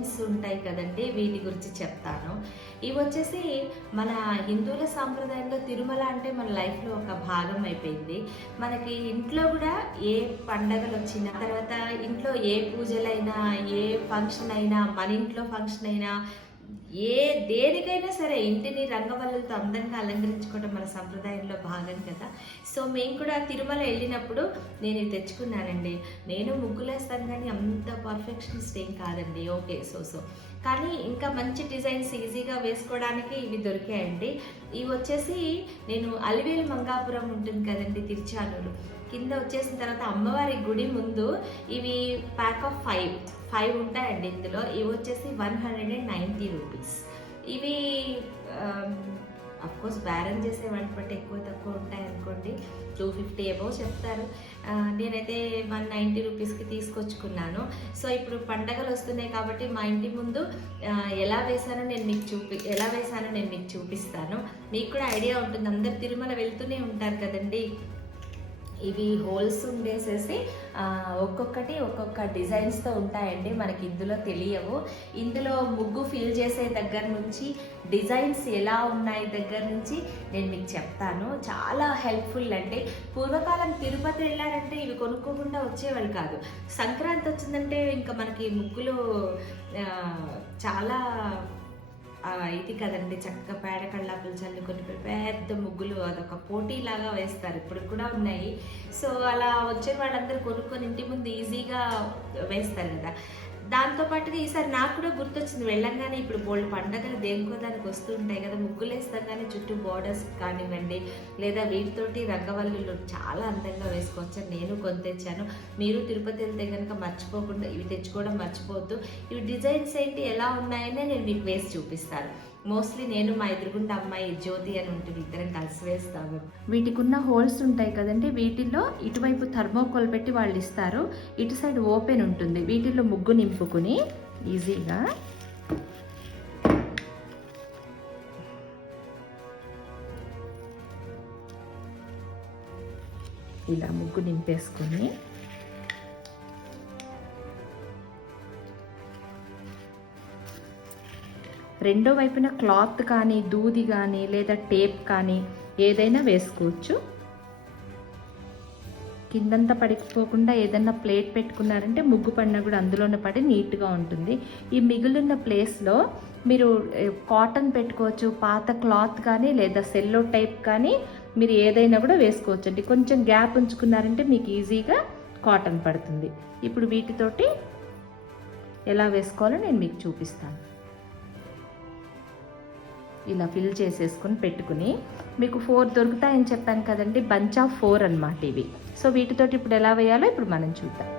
Designs ఉంటాయి కదండి, వీటి గురించి చెప్తాను. ఇవి వచ్చేసి మన హిందువుల సాంప్రదాయంలో తిరుమల అంటే మన లైఫ్లో ఒక భాగం అయిపోయింది. మనకి ఇంట్లో కూడా ఏ పండగలు వచ్చినా, తర్వాత ఇంట్లో ఏ పూజలైనా, ఏ ఫంక్షన్ అయినా, మన ఇంట్లో ఫంక్షన్ అయినా, దేనికైనా సరే ఇంటిని రంగవల్లులతో అందంగా అలంకరించుకోవడం మన సంప్రదాయంలో భాగం కదా. సో మేము కూడా తిరుమల వెళ్ళినప్పుడు నేను ఇది తెచ్చుకున్నానండి. నేను ముగ్గులేస్తాను కానీ అంత పర్ఫెక్షనిస్ట్ ఏం కాదండి. ఓకే సో కానీ ఇంకా మంచి డిజైన్స్ ఈజీగా వేసుకోవడానికి ఇవి దొరికాయండి. ఇవి వచ్చేసి నేను అలివేలు మంగాపురం ఉంటుంది కదండి, తిరుచానూరు కింద వచ్చేసిన తర్వాత అమ్మవారి గుడి ముందు ఇవి ప్యాక్ ఆఫ్ 5 ఉంటాయండి. ఇందులో ఇవి వచ్చేసి 190 రూపీస్. ఇవి అఫ్కోర్స్ బ్యారన్ చేసేవాడిని బట్టి ఎక్కువ తక్కువ ఉంటాయి అనుకోండి, 250 అబౌవ్ చెప్తారు. నేనైతే 190 రూపీస్కి తీసుకొచ్చుకున్నాను. సో ఇప్పుడు పండగలు వస్తున్నాయి కాబట్టి మా ఇంటి ముందు ఎలా వేసానో నేను మీకు చూపిస్తాను. మీకు కూడా ఐడియా ఉంటుంది, అందరు తిరుమల వెళ్తూనే ఉంటారు కదండి. ఇవి హోల్స్ ఉండేసేసి ఒక్కొక్కటి ఒక్కొక్క డిజైన్స్తో ఉంటాయండి. మనకి ఇందులో తెలియవు. ఇందులో ముగ్గు ఫిల్ చేసే దగ్గర నుంచి, డిజైన్స్ ఎలా ఉన్నాయి దగ్గర నుంచి నేను మీకు చెప్తాను. చాలా హెల్ప్ఫుల్ అండి. పూర్వకాలం తిరుపతి వెళ్ళారంటే ఇవి కొనుక్కోకుండా వచ్చేవాళ్ళు కాదు. సంక్రాంతి వచ్చిందంటే ఇంకా మనకి ముగ్గులు చాలా ఇది కదండి, చక్కగా పేడ కళ్ళాపులు చల్లుకొని పెద్ద ముగ్గులు అదొక పోటీలాగా వేస్తారు, ఇప్పుడు కూడా ఉన్నాయి. సో అలా వచ్చే వాళ్ళందరూ కొనుక్కొని ఇంటి ముందు ఈజీగా వేస్తారు కదా. దాంతోపాటుగా ఈసారి నాకు కూడా గుర్తొచ్చింది, వెళ్ళంగానే ఇప్పుడు బోల్డ్ పండగలు దేనికో దానికి వస్తూ ఉంటాయి కదా, ముగ్గులు వేస్తాం కానీ చుట్టూ బోర్డర్స్ కానివ్వండి, లేదా వీటితోటి రంగవల్లులు చాలా అందంగా వేసుకోవచ్చు. నేను కొని తెచ్చాను. మీరు తిరుపతి వెళ్తే కనుక మర్చిపోకుండా ఇవి తెచ్చుకోవడం మర్చిపోవద్దు. ఇవి డిజైన్స్ ఏంటి ఎలా ఉన్నాయనే నేను మీకు వేసి చూపిస్తాను. మోస్ట్లీ నేను మా ఎదురుగుండా అమ్మాయి జ్యోతి అని ఉంటుంది, ఇద్దరం కలిసి వేస్తాము. వీటికి ఉన్న హోల్స్ ఉంటాయి కదండి, వీటిల్లో ఇటువైపు థర్మోకోల్ పెట్టి వాళ్ళు ఇస్తారు, ఇటు సైడ్ ఓపెన్ ఉంటుంది. వీటిల్లో ముగ్గు నింపుకుని ఈజీగా ఇలా ముగ్గు నింపేసుకొని రెండో వైపున క్లాత్ కానీ, దూది కానీ, లేదా టేప్ కానీ ఏదైనా వేసుకోవచ్చు. కిందంతా పడిపోకుండా ఏదైనా ప్లేట్ పెట్టుకున్నారంటే ముగ్గు పడినా కూడా అందులోనే పడి నీట్గా ఉంటుంది. ఈ మిగిలిన ప్లేస్లో మీరు కాటన్ పెట్టుకోవచ్చు, పాత క్లాత్ కానీ లేదా సెల్లో టైప్ కానీ మీరు ఏదైనా కూడా వేసుకోవచ్చు అండి. కొంచెం గ్యాప్ ఉంచుకున్నారంటే మీకు ఈజీగా కాటన్ పడుతుంది. ఇప్పుడు వీటితోటి ఎలా వేసుకోవాలో నేను మీకు చూపిస్తాను. ఇలా ఫిల్ చేసేసుకొని పెట్టుకుని, మీకు 4 దొరుకుతాయని చెప్పాను కదండి, బంచ్ ఆఫ్ 4 అన్నమాట ఇవి. సో వీటితోటి ఇప్పుడు ఎలా వేయాలో ఇప్పుడు మనం చూద్దాం.